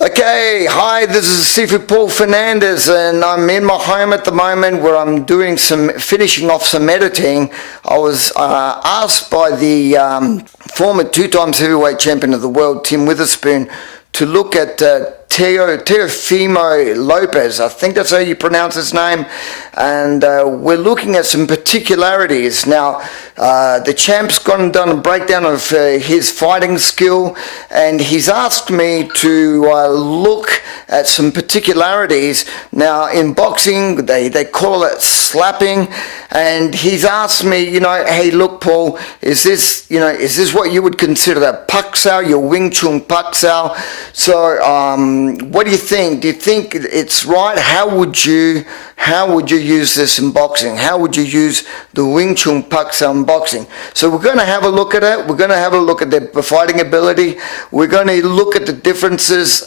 Okay, hi, this is Sifu Paul Fernandez, and I'm in my home at the moment where I'm doing finishing off some editing. I was asked by the former 2 times heavyweight champion of the world, Tim Witherspoon, to look at Teofimo Lopez. I think that's how you pronounce his name. And we're looking at some particularities. Now, the champ's gone and done a breakdown of his fighting skill, and he's asked me to look at some particularities. Now, in boxing, they call it slapping, and he's asked me, hey, look, Paul, is this what you would consider a Pak Sao, your Wing Chun Pak Sao? So, what do you think? Do you think it's right? How would you use this in boxing? How would you use the Wing Chun Pak Sao in boxing? So we're going to have a look at it. We're going to have a look at the fighting ability. We're going to look at the differences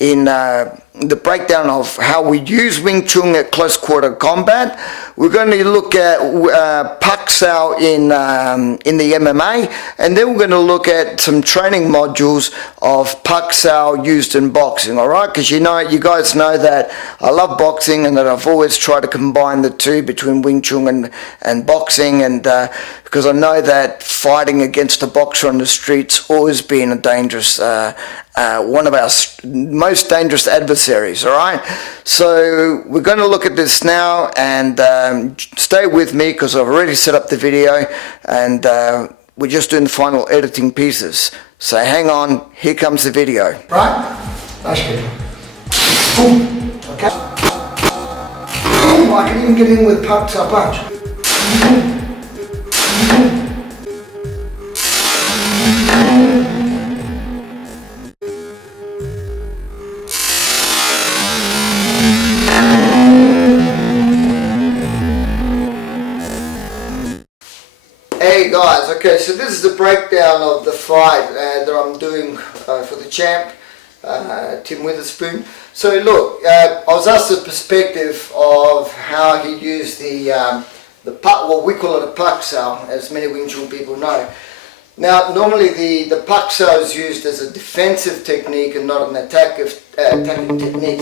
in the breakdown of how we use Wing Chun at close quarter combat. We're going to look at Pak Sao in the MMA, and then we're going to look at some training modules of Pak Sao used in boxing, all right? Because you guys know that I love boxing and that I've always tried to combine the two between Wing Chun and boxing, and because I know that fighting against a boxer on the streets always been a dangerous one of our most dangerous adversaries, all right? So we're going to look at this now, and stay with me because I've already set up the video, and we're just doing the final editing pieces. So hang on, here comes the video. Right? That's good. Boom. Okay. Oh, I can even get in with Pak Sao punch. Hey guys, okay, so this is the breakdown of the fight that I'm doing for the champ, Tim Witherspoon. So look, I was asked the perspective of how he used what we call it a Pak Sao, as many Wing Chun people know. Now, normally the Pak Sao is used as a defensive technique and not an attacking technique.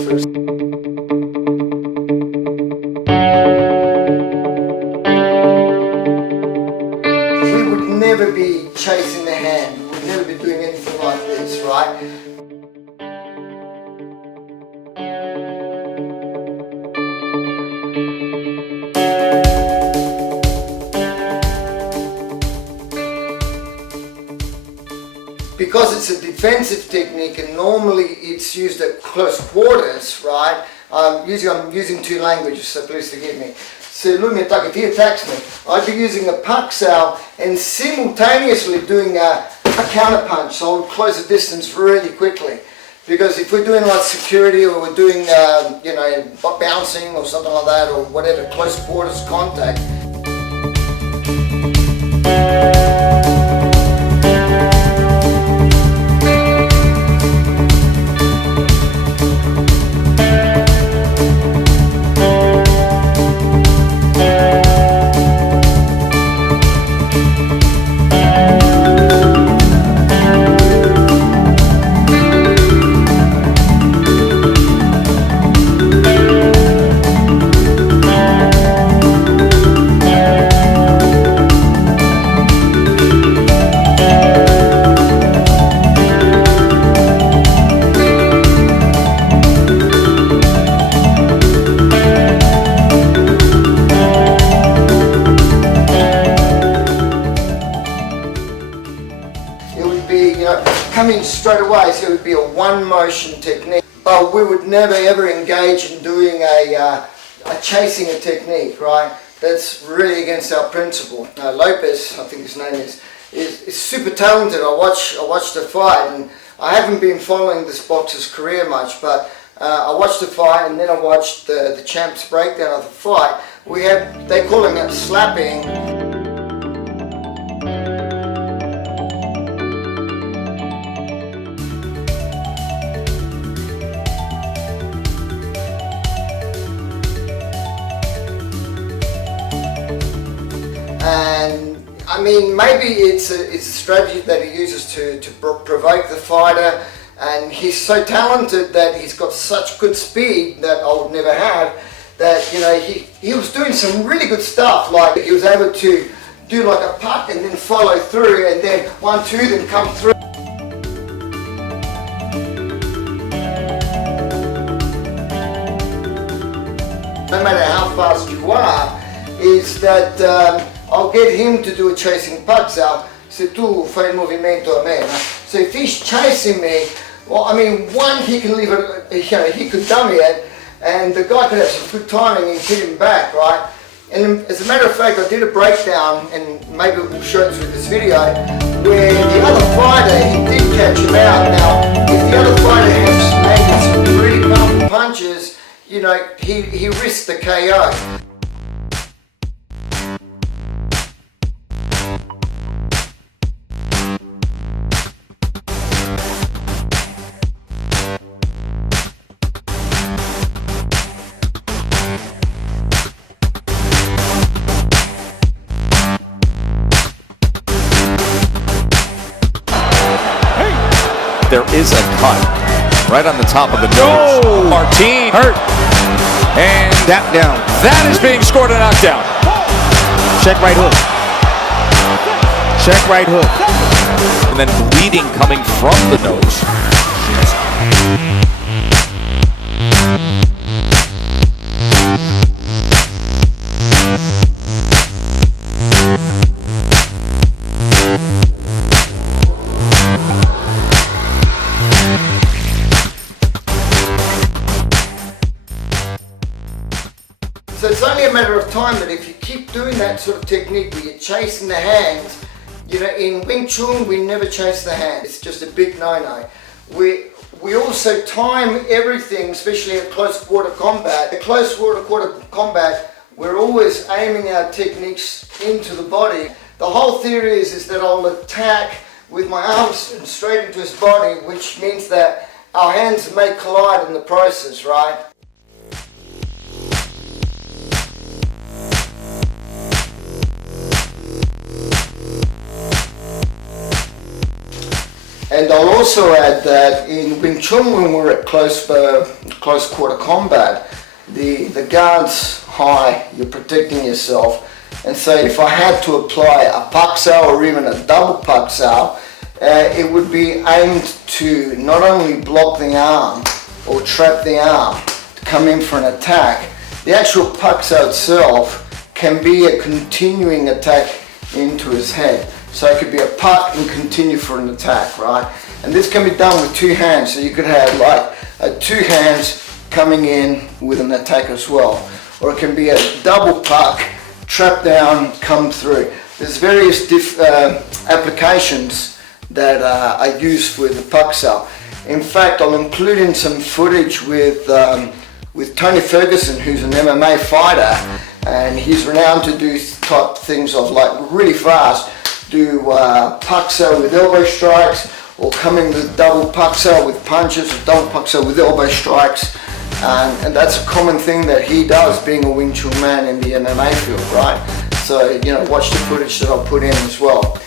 Never be chasing the hand. We would never be doing anything like this, right? Because it's a defensive technique and normally it's used at close quarters, right? I'm using two languages, so please forgive me. So if he attacks me, I'd be using a Pak Sao and simultaneously doing a counter punch, so I would close the distance really quickly. Because if we're doing like security or we're doing, bouncing or something like that, or whatever, close quarters contact. Coming straight away, so it would be a one motion technique. But we would never ever engage in doing a chasing a technique, right? That's really against our principle. Lopez, I think his name is super talented. I watched the fight, and I haven't been following this boxer's career much, but I watched the fight and then I watched the champ's breakdown of the fight. They're calling it slapping. And I mean, maybe it's a strategy that he uses to provoke the fighter And he's so talented that he's got such good speed that I would never have, that, you know, he was doing some really good stuff. Like he was able to do like a puck and then follow through, and then 1, 2, then come through. No matter how fast you are, is that I'll get him to do a chasing Pak Sao. Se tu fai il movimento a me. So if he's chasing me, well, I mean, one, he can leave it, you know, he could dummy it, and the guy could have some good timing and hit him back, right? And as a matter of fact, I did a breakdown, and maybe we'll show it through this video, where the other fighter, he did catch him out. Now, if the other fighter has made some really powerful punches, you know, he risked the KO. There is a cut right on the top of the nose. No! Martin hurt. And That down. that is being scored a knockdown. Check right hook. Check right hook. And then bleeding coming from the nose. So it's only a matter of time that if you keep doing that sort of technique where you're chasing the hands, you know, in Wing Chun we never chase the hand. It's just a big no-no. We also time everything, especially at close quarter combat. At close quarter combat, we're always aiming our techniques into the body. The whole theory is that I'll attack with my arms straight into his body, which means that our hands may collide in the process, right? And I'll also add that in Wing Chun, when we're at close quarter combat, the guard's high, you're protecting yourself. And so if I had to apply a Pak Sao or even a double Pak Sao, it would be aimed to not only block the arm or trap the arm to come in for an attack, the actual Pak Sao itself can be a continuing attack into his head. So it could be a puck and continue for an attack, right? And this can be done with two hands. So you could have like two hands coming in with an attack as well. Or it can be a double puck, trap down, come through. There's various applications that I use with the Pak Sao. In fact, I'll include in some footage with Tony Ferguson, who's an MMA fighter, and he's renowned to do type things of like really fast, do Pak Sao with elbow strikes, or come in with double Pak Sao with punches, or double Pak Sao with elbow strikes, and that's a common thing that he does, being a Wing Chun man in the MMA field, right? So, you know, watch the footage that I'll put in as well.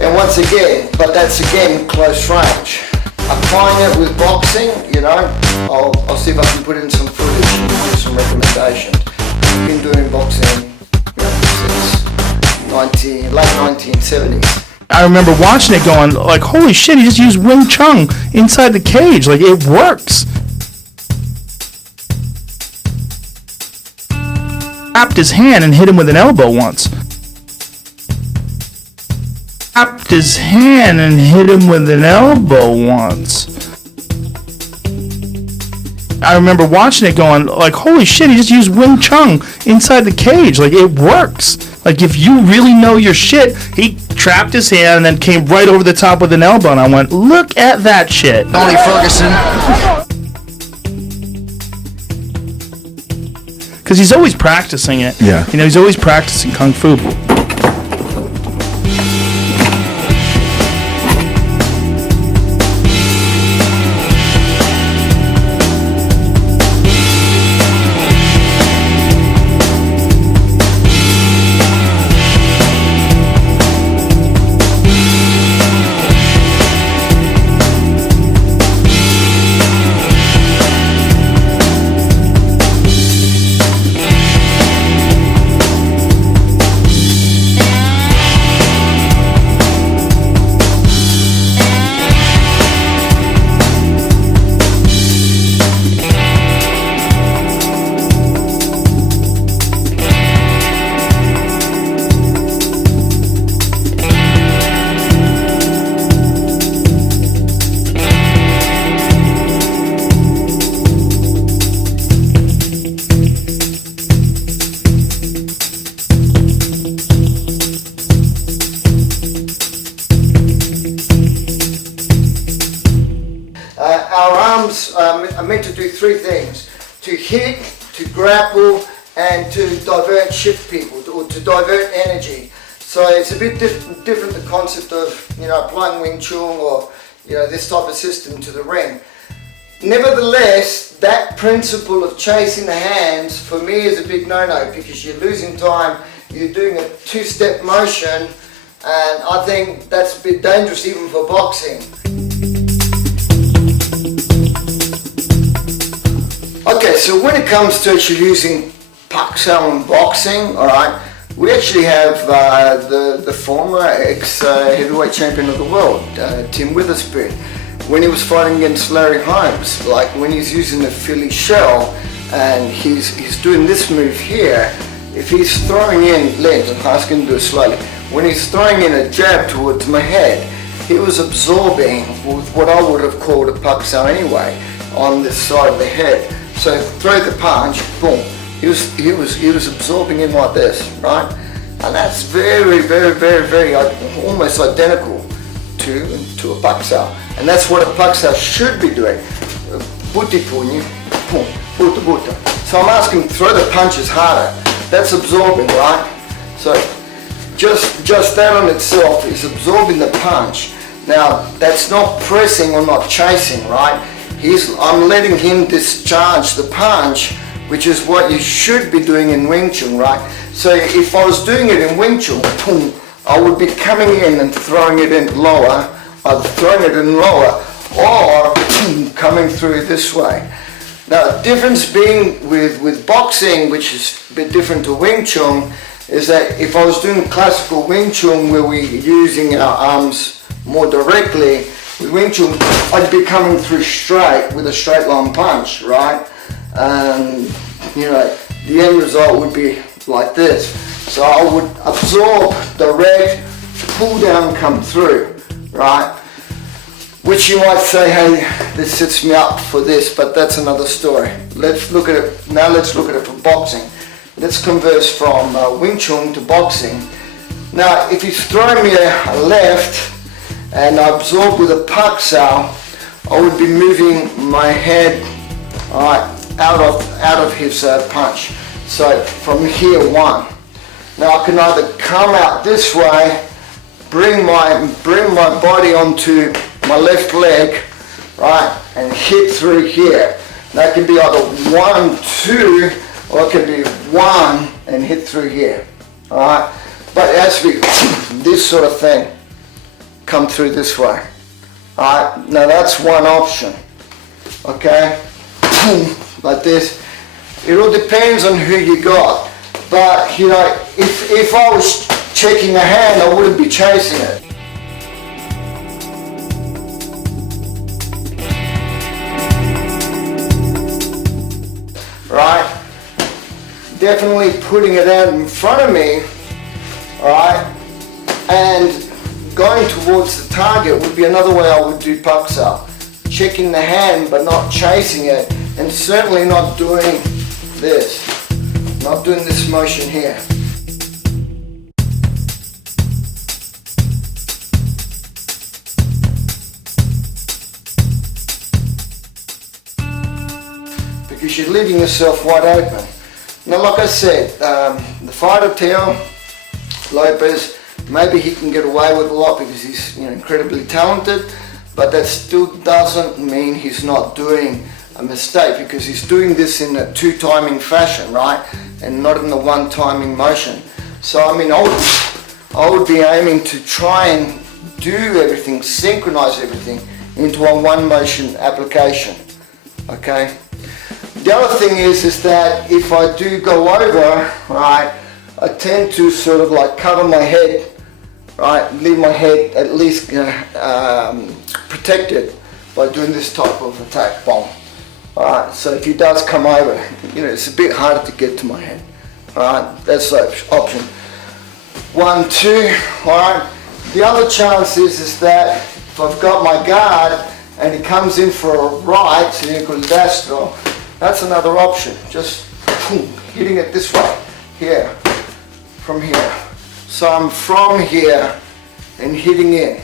And once again, but that's again close range. Applying it with boxing, you know, I'll see if I can put in some footage and give some recommendations. I've been doing boxing, you know, since late 1970s. I remember watching it going, like, holy shit, he just used Wing Chun inside the cage. Like, it works. Tapped his hand and hit him with an elbow once. Tapped his hand and hit him with an elbow once. I remember watching it going, like, holy shit, he just used Wing Chun inside the cage. Like, it works. Like, if you really know your shit, he trapped his hand and then came right over the top with an elbow, and I went, look at that shit. Tony Ferguson. Because he's always practicing it. Yeah. You know, he's always practicing Kung Fu. arms are meant to do three things: to hit, to grapple, and to divert, shift people, or to divert energy. So it's a bit different the concept of, you know, applying Wing Chun or, you know, this type of system to the ring. Nevertheless, that principle of chasing the hands for me is a big no-no, because you're losing time, you're doing a two-step motion, and I think that's a bit dangerous even for boxing. Okay, so when it comes to actually using Pak Sao in boxing, alright, we actually have the former ex-heavyweight champion of the world, Tim Witherspoon, when he was fighting against Larry Holmes, like when he's using the Philly shell and he's doing this move here, if he's throwing in legs, I'm asking him to do it slowly, when he's throwing in a jab towards my head, he was absorbing with what I would have called a Pak Sao anyway, on this side of the head. So throw the punch, boom, he was absorbing in like this, right? And that's very, very, very, very almost identical to a Pak Sao. And that's what a Pak Sao should be doing. Buti punyi, boom, buta buta. So I'm asking, throw the punches harder. That's absorbing, right? So just that on itself is absorbing the punch. Now that's not pressing or not chasing, right? I'm letting him discharge the punch, which is what you should be doing in Wing Chun, right? So if I was doing it in Wing Chun, boom, I would be coming in and throwing it in lower, or coming through this way. Now, the difference being with boxing, which is a bit different to Wing Chun, is that if I was doing classical Wing Chun where we're using our arms more directly, with Wing Chun, I'd be coming through straight with a straight line punch, right? And, you know, the end result would be like this. So I would absorb, direct, pull down, come through, right? Which you might say, hey, this sets me up for this, but that's another story. Let's look at it, now let's look at it for boxing. Let's converse from Wing Chun to boxing. Now, if he's throwing me a left, and I absorb with a Pak Sao, I would be moving my head out of his punch. So from here, one. Now I can either come out this way, bring my body onto my left leg, right, and hit through here. That can be either 1, 2, or it can be 1 and hit through here. All right, but it has to be this sort of thing. Come through this way. Alright, now that's one option. Okay, like this. It all depends on who you got. But you know, if I was checking a hand, I wouldn't be chasing it. Right? Definitely putting it out in front of me. Alright? And going towards the target would be another way I would do Pak Sao. Checking the hand but not chasing it, and certainly not doing this. Not doing this motion here. Because you're leaving yourself wide open. Now like I said, the fighter Teofimo Lopez, maybe he can get away with a lot because he's, you know, incredibly talented, but that still doesn't mean he's not doing a mistake, because he's doing this in a two-timing fashion, right, and not in the one-timing motion. So I mean, I would be aiming to try and do everything, synchronize everything into a one-motion application. Okay. The other thing is that if I do go over, right, I tend to sort of like cover my head. Right, leave my head at least protected by doing this type of attack, bomb. Alright, so if he does come over, you know, it's a bit harder to get to my head. Alright, that's the option. 1, 2, alright. The other chance is that if I've got my guard and he comes in for a right, so you call destro, that's another option. Just boom, hitting it this way, here, from here. So I'm from here and hitting in.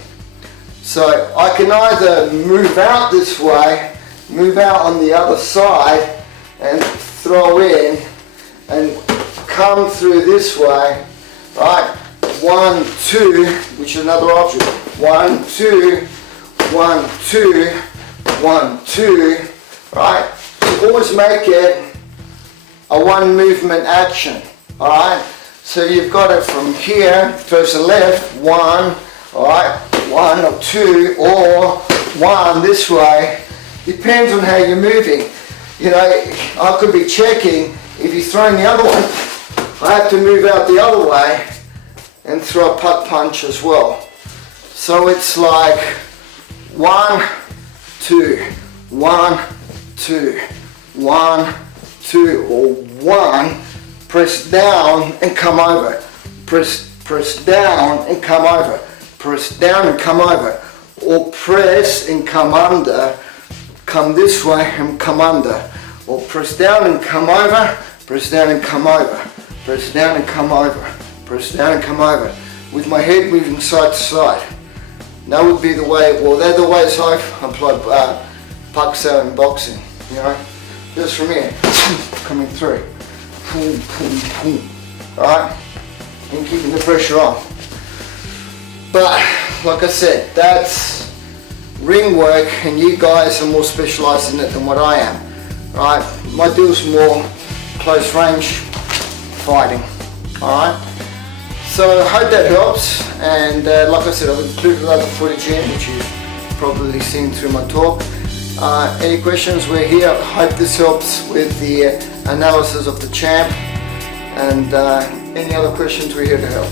So I can either move out this way move out on the other side and throw in and come through this way, right? 1, 2, which is another option. 1, 2, 1, 2, 1, 2, right? So always make it a one movement action, alright? So you've got it from here, first and left, 1, alright, 1 or 2, or 1 this way. Depends on how you're moving. You know, I could be checking, if you're throwing the other one, I have to move out the other way and throw a puck punch as well. So it's like 1, 2, 1, 2, 1, 2, or 1, press down and come over. Press down and come over. Press down and come over. Or press and come under. Come this way and come under. Or press down and come over. Press down and come over. Press down and come over. Press down and come over. With my head moving side to side. That would be the way, well, they're the ways I've applied Pak Sao in boxing, you know. Just from here, coming through. Alright? And keeping the pressure on. But, like I said, that's ring work, and you guys are more specialised in it than what I am. Right? My deal's more close range fighting. Alright? So I hope that helps, and like I said, I've included a lot of footage in, which you've probably seen through my talk. Any questions, we're here. I hope this helps with the analysis of the champ, and any other questions, we're here to help.